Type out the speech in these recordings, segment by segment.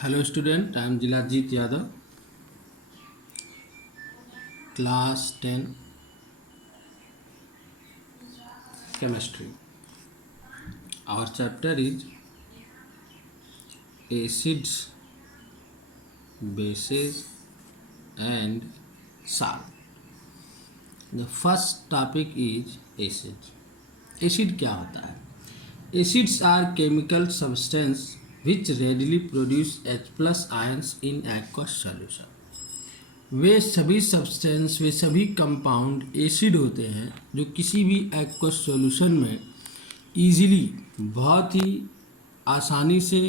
Hello student, I am Jilajit Yadav, class 10 chemistry. Our chapter is acids, bases and salt. The first topic is acids. Acid क्या होता है? Acids are chemical substance which readily produce H plus ions in aqueous solution. वे सभी substance वे सभी compound acid होते हैं जो किसी भी एक्वस सॉल्यूशन में इजीली बहुत ही आसानी से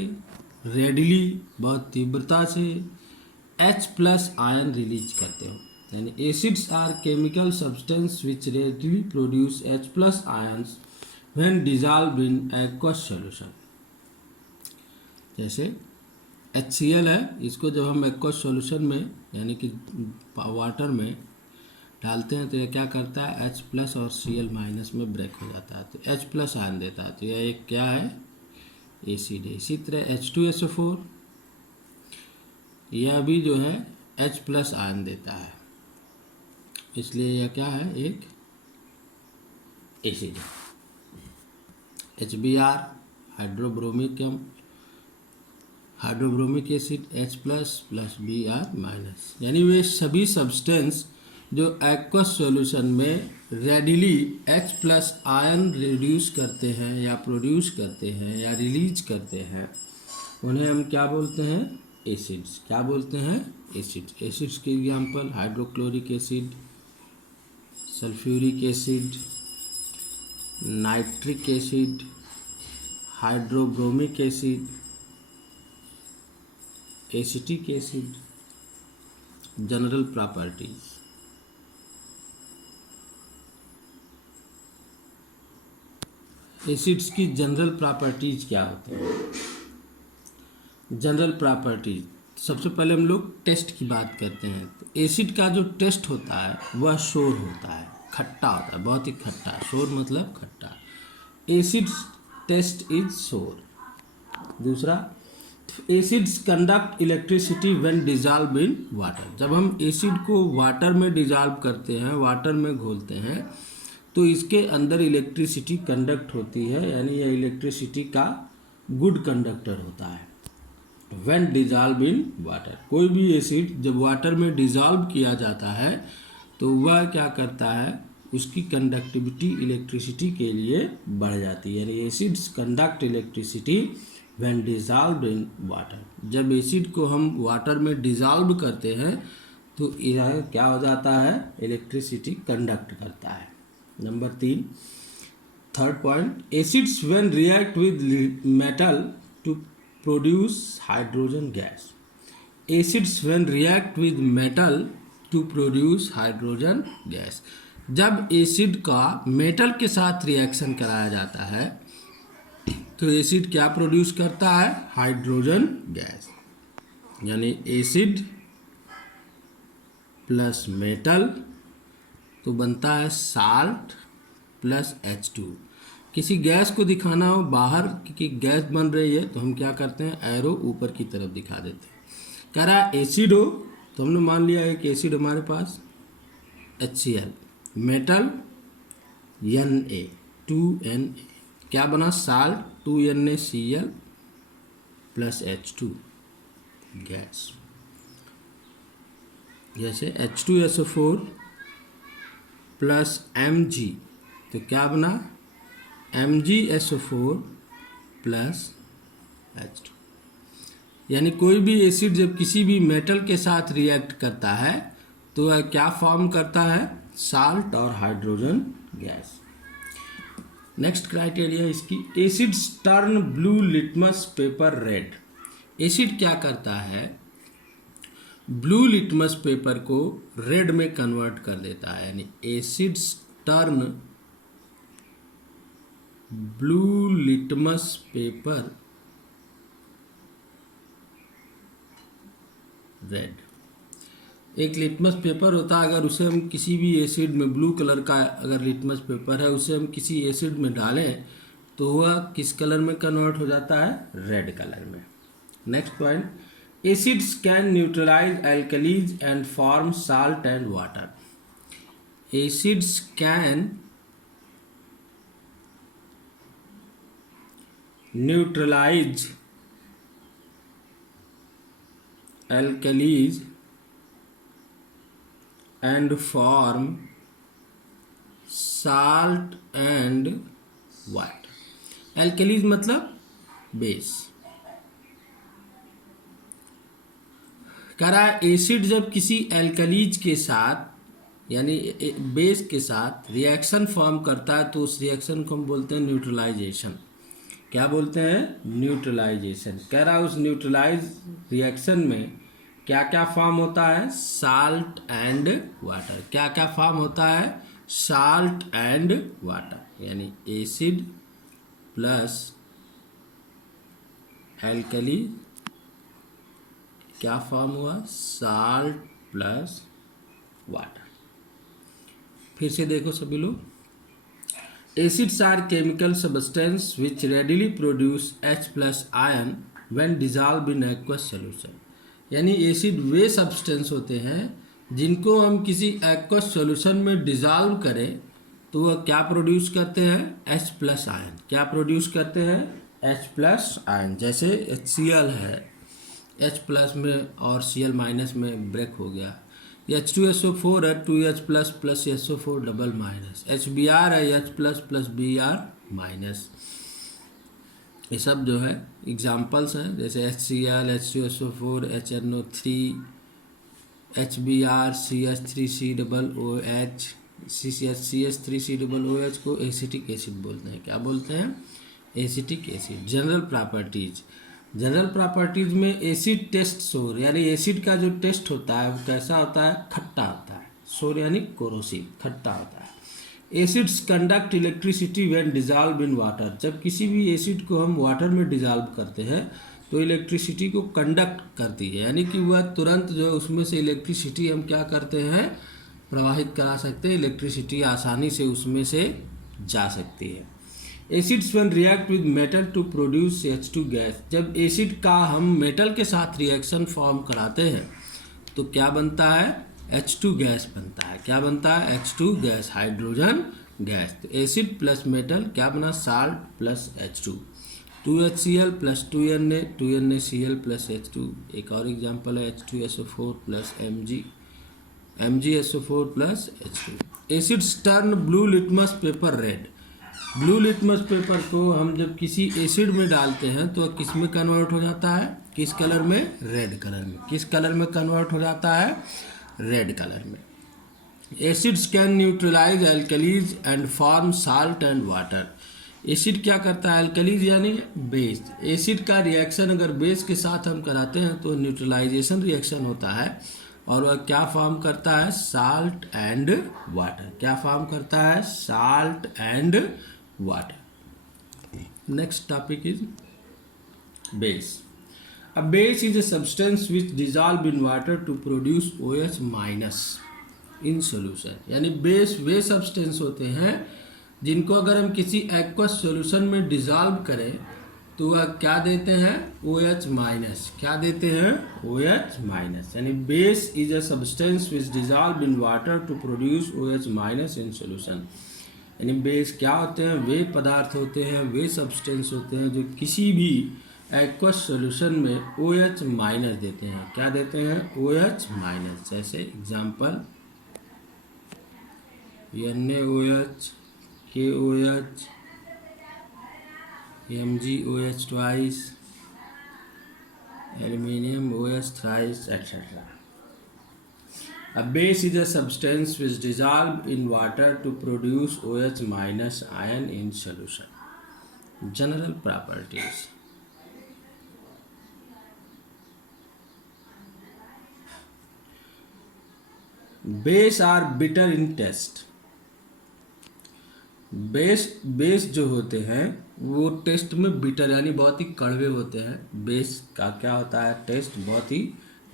रेडिली बहुत तीव्रता से H प्लस आयन रिलीज करते हो। यानी acids are chemical substance which readily produce H plus ions when dissolve in aqueous solution. जैसे HCl है, इसको जब हम एक्वस सॉल्यूशन में यानी कि वाटर में डालते हैं तो यह क्या करता है, H प्लस और Cl माइनस में ब्रेक हो जाता है तो H प्लस आयन देता है। तो यह एक क्या है, एसिड है। इसी तरह H2SO4 यह भी जो है H प्लस आयन देता है, इसलिए यह क्या है, एक एसिड है। HBr hydrobromic acid H plus plus Br minus. यानी वे सभी सब्सटेंस जो एक्वस सॉल्यूशन में readily H plus ion reduce करते हैं या प्रोड्यूस करते हैं या रिलीज करते हैं उन्हें हम क्या बोलते हैं, एसिड्स। क्या बोलते हैं, एसिड्स। एसिड्स के example hydrochloric acid, sulphuric acid, nitric acid, hydrobromic acid, acetic acid. General properties, acids की जनरल प्रॉपर्टीज क्या होते हैं। जनरल प्रॉपर्टीज, सबसे पहले हम लोग टेस्ट की बात करते हैं। तो एसिड का जो टेस्ट होता है वह शोर होता है, खट्टा होता है, बहुत ही खट्टा। शोर मतलब खट्टा। एसिड्स टेस्ट इज शोर। दूसरा, acids conduct electricity when dissolve in water. जब हम एसिड को वाटर में डिजॉल्व करते हैं, वाटर में घोलते हैं, तो इसके अंदर इलेक्ट्रिसिटी कंडक्ट होती है, यानी यह इलेक्ट्रिसिटी का गुड कंडक्टर होता है। व्हेन डिजॉल्व इन वाटर, कोई भी एसिड जब वाटर में डिजॉल्व किया जाता है तो वह क्या करता है, उसकी कंडक्टिविटी इलेक्ट्रिसिटी के लिए बढ़ जाती है। यानी acids conduct electricity when dissolved in water. जब एसिड को हम वाटर में डिजॉल्व करते हैं तो यह क्या हो जाता है, इलेक्ट्रिसिटी कंडक्ट करता है। Number 3, third point, acids when react with metal to produce hydrogen gas. Acids when react with metal to produce hydrogen gas. जब एसिड का मेटल के साथ रिएक्शन कराया जाता है तो एसिड क्या प्रोड्यूस करता है, हाइड्रोजन गैस। यानी एसिड प्लस मेटल तो बनता है साल्ट प्लस H2। किसी गैस को दिखाना हो बाहर कि गैस बन रही है तो हम क्या करते हैं, एरो ऊपर की तरफ दिखा देते हैं। कह रहा है एसिड हो तो हमने मान लिया है कि एसिड हमारे पास HCl, मेटल Na 2Na, क्या बना, salt 2NaCl plus H2 gas. जैसे H2SO4 प्लस Mg, तो क्या बना, MgSO4 प्लस H2। यानी कोई भी एसिड जब किसी भी मेटल के साथ रिएक्ट करता है तो वह क्या फॉर्म करता है, साल्ट और हाइड्रोजन गैस। नेक्स्ट क्राइटेरिया इसकी, acids turn blue litmus paper red. Acid क्या करता है, ब्लू लिटमस पेपर को रेड में कन्वर्ट कर देता है। यानी acids turn blue litmus paper red. एक लिटमस पेपर होता है, अगर उसे हम किसी भी एसिड में, ब्लू कलर का अगर लिटमस पेपर है उसे हम किसी एसिड में डालें तो वह किस कलर में कन्वर्ट हो जाता है, रेड कलर में। Next point, acids can neutralise alkalis and form salt and water. Acids can neutralise alkalis and form salt and water. alkalis मतलब बेस. कह रहा है एसिड जब किसी एल्कलीज के साथ यानी बेस के साथ रिएक्शन फॉर्म करता है तो उस रिएक्शन को हम बोलते हैं न्यूट्रलाइजेशन. क्या बोलते हैं? न्यूट्रलाइजेशन. कह रहा है उस न्यूट्रलाइज रिएक्शन में क्या क्या फॉर्म होता है? Salt and water. क्या क्या फॉर्म होता है? Salt and water. यानी एसिड प्लस एल्कली क्या फॉर्म हुआ? Salt plus water. फिर से देखो सभी लोग. Acids are chemical substance which readily produce H plus ion when dissolve in aqueous solution. यानी एसिड वे सब्सटेंस होते हैं जिनको हम किसी एक्वस सॉल्यूशन में डिजॉल्व करें तो वह क्या प्रोड्यूस करते हैं? H plus ion. क्या प्रोड्यूस करते हैं? H plus ion. जैसे HCl है, H प्लस में और Cl माइनस में ब्रेक हो गया. H2SO4 है, 2H plus plus SO4 double minus. HBr है, H plus plus Br minus. ये सब जो है एग्जाम्पल्स हैं. जैसे HCl, H2SO4, HNO3, HBr, CH3C double OH, CH3C double OH को एसिटिक एसिड बोलते हैं. क्या बोलते हैं? Acetic acid. General properties. General properties में एसिड टेस्ट सोर यानी एसिड का जो टेस्ट होता है वो कैसा होता है? खट्टा होता है. सोर यानी कोरोसिव, खट्टा होता है. Acids conduct electricity when dissolve in water. जब किसी भी एसिड को हम वाटर में डिजॉल्व करते हैं तो इलेक्ट्रिसिटी को कंडक्ट करती है. यानी कि वह तुरंत जो है उसमें से इलेक्ट्रिसिटी हम क्या करते हैं? प्रवाहित करा सकते हैं. इलेक्ट्रिसिटी आसानी से उसमें से जा सकती है. Acids when react with metal to produce H2 gas. जब एसिड का हम मेटल के साथ रिएक्शन फॉर्म कराते हैं तो क्या बनता है? H2 गैस बनता है. क्या बनता है? H2 gas, hydrogen gas. तो एसिड प्लस मेटल क्या बना? Salt plus H2. 2HCl plus 2Na, 2NaCl plus H2. एक और एग्जाम्पल है H2SO4 plus MgSO4 plus H2. Acids turn blue litmus paper red. Blue litmus paper को हम जब किसी एसिड में डालते हैं तो किस में कन्वर्ट हो जाता है? किस कलर में? रेड कलर में. किस कलर में कन्वर्ट हो जाता है? रेड कलर में. Acids can neutralise alkalis and form salt and water. Acid क्या करता है? एल्कलीज यानी बेस. एसिड का रिएक्शन अगर बेस के साथ हम कराते हैं तो न्यूट्रलाइजेशन रिएक्शन होता है और वह क्या फॉर्म करता है? Salt and water. क्या फॉर्म करता है? Salt and water. Next topic is base. A base is a substance which dissolve in water to produce OH minus in solution. यानी बेस वे सब्सटेंस होते हैं जिनको अगर हम किसी एक्वस सॉल्यूशन में डिजॉल्व करें तो वह क्या देते हैं? OH minus. क्या देते हैं? OH minus. यानी base is a substance which dissolve in water to produce OH minus in solution. यानी बेस क्या होते हैं? वे पदार्थ होते हैं, वे सब्सटेंस होते हैं जो किसी भी एक्वस सॉल्यूशन में OH माइनस देते हैं. क्या देते हैं? OH minus. जैसे example NaOH, KOH, MgOH twice, aluminium OH thrice, etc. A base is a substance which dissolve in water to produce OH minus ion in solution. General properties. Base are bitter in taste. Base जो होते हैं वो test में bitter यानी बहुत ही कड़वे होते हैं. बेस का क्या होता है? टेस्ट बहुत ही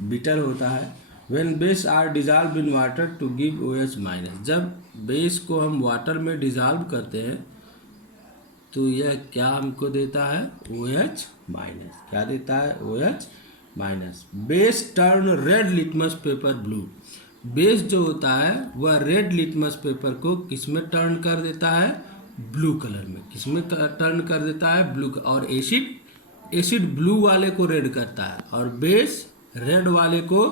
बिटर होता है. When base are dissolve in water to give OH minus. जब बेस को हम वाटर में डिजॉल्व करते हैं तो यह क्या हमको देता है? OH minus. क्या देता है? OH minus. Base turn red litmus paper blue. Base जो होता है वह रेड लिटमस पेपर को किस में टर्न कर देता है? ब्लू कलर में। किस में टर्न कर देता है? ब्लू। और एसिड ब्लू वाले को रेड करता है और बेस रेड वाले को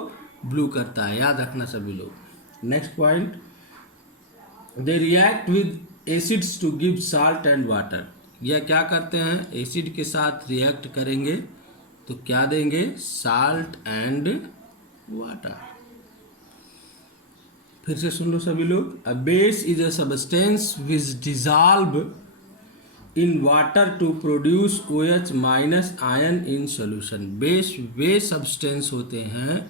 ब्लू करता है, याद रखना सभी लोग। Next point, they react with acids to give salt and water. यह क्या करते हैं? एसिड के साथ रिएक्ट करेंगे तो क्या देंगे? Salt and water. फिर से सुन लो सभी लोग। A base is a substance which dissolve in water to produce OH minus ion in solution. Base वे सब्सटेंस होते हैं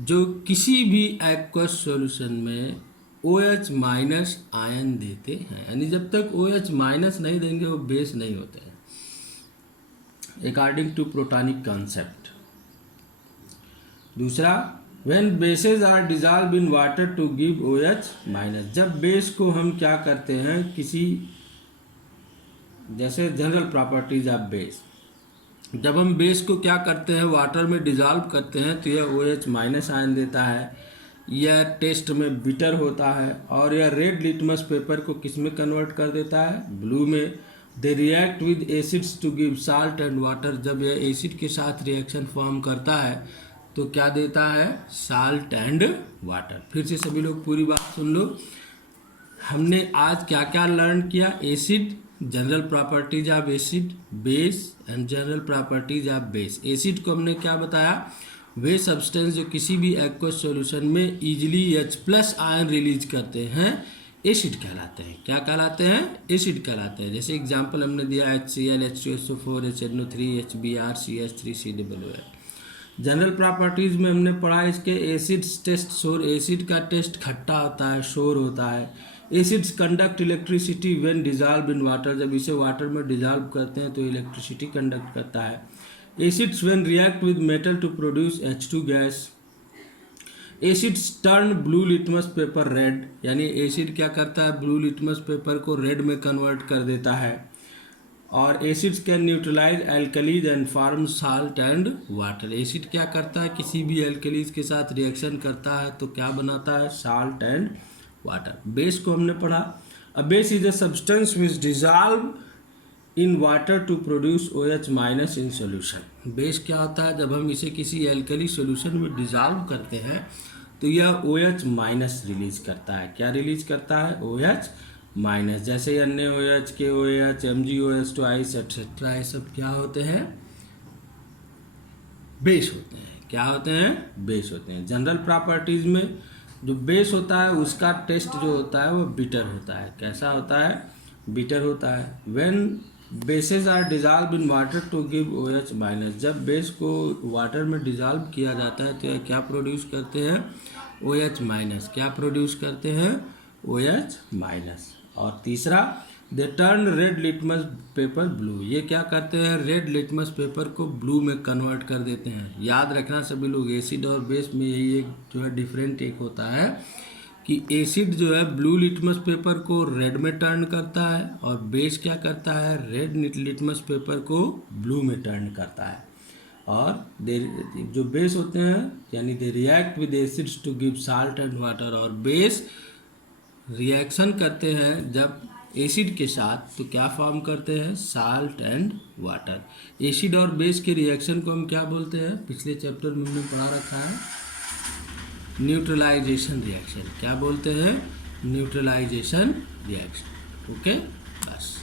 जो किसी भी एक्वस सॉल्यूशन में OH माइनस आयन देते हैं, यानी जब तक OH माइनस नहीं देंगे वो बेस नहीं होते हैं, अकॉर्डिंग टू प्रोटॉनिक कॉन्सेप्ट। दूसरा, when bases are dissolve in water to give OH minus. जब बेस को हम क्या करते हैं, किसी जैसे जनरल प्रॉपर्टीज ऑफ बेस, जब हम बेस को क्या करते हैं, वाटर में डिजॉल्व करते हैं तो यह OH माइनस आयन देता है, यह टेस्ट में बिटर होता है और यह रेड लिटमस पेपर को किस में कन्वर्ट कर देता है? ब्लू में। They react with acids to give salt and water. जब यह एसिड के साथ रिएक्शन फॉर्म करता है तो क्या देता है? Salt and water. फिर से सभी लोग पूरी बात सुन लो। हमने आज क्या क्या लर्न किया? Acid, general properties of acid, base and general properties of base. Acid को हमने क्या बताया? वे सब्सटेंस जो किसी भी एक्वस सॉल्यूशन में इजीली H+ आयन रिलीज करते हैं एसिड कहलाते हैं। क्या कहलाते हैं? एसिड कहलाते हैं। जैसे एग्जांपल हमने दिया HCl, H2SO4, HNO3, HBr, CH3COOH। General properties में हमने पढ़ा इसके एसिड्स टेस्ट शोर। एसिड का टेस्ट खट्टा होता है, शोर होता है। Acids conduct electricity when dissolve in water. जब इसे वाटर में डिजॉल्व करते हैं तो इलेक्ट्रिसिटी कंडक्ट करता है। Acids when react with metal to produce H2 gas. Acids turn blue litmus paper red, यानी एसिड क्या करता है? ब्लू लिटमस पेपर को रेड में कन्वर्ट कर देता है। और acids can neutralise alkalis and form salt and water. Acid क्या करता है? किसी भी एल्कलीज के साथ रिएक्शन करता है तो क्या बनाता है? Salt and water. बेस को हमने पढ़ा। A base is a substance which dissolve in water to produce OH minus in solution. Base क्या होता है? जब हम इसे किसी एल्कली सोल्यूशन में डिजॉल्व करते हैं तो यह OH माइनस रिलीज करता है। क्या रिलीज करता है? OH minus. जैसे NaOH, KOH, MgOH, twice etcetera, ये सब क्या होते हैं? बेस होते हैं। क्या होते हैं? बेस होते हैं। जनरल प्रॉपर्टीज में जो बेस होता है उसका टेस्ट जो होता है वो बिटर होता है। कैसा होता है? बिटर होता है। When bases are dissolve in water to give OH minus. जब बेस को वाटर में डिजॉल्व किया जाता है तो यह क्या प्रोड्यूस करते हैं? OH minus. क्या प्रोड्यूस करते हैं? OH minus. और तीसरा, they turn red litmus paper blue. ये क्या करते हैं? रेड लिटमस पेपर को ब्लू में कन्वर्ट कर देते हैं। याद रखना सभी लोग, एसिड और बेस में यही एक जो है डिफरेंट एक होता है कि एसिड जो है ब्लू लिटमस पेपर को रेड में टर्न करता है और बेस क्या करता है? रेड लिटमस पेपर को ब्लू में टर्न करता है। और जो बेस होते हैं यानी they react with acids to give salt and water. और बेस रिएक्शन करते हैं जब एसिड के साथ तो क्या फॉर्म करते हैं? Salt and water. एसिड और बेस के रिएक्शन को हम क्या बोलते हैं? पिछले चैप्टर में हमने पढ़ा रखा है, न्यूट्रलाइजेशन रिएक्शन। क्या बोलते हैं? Neutralisation reaction. ओके, बस।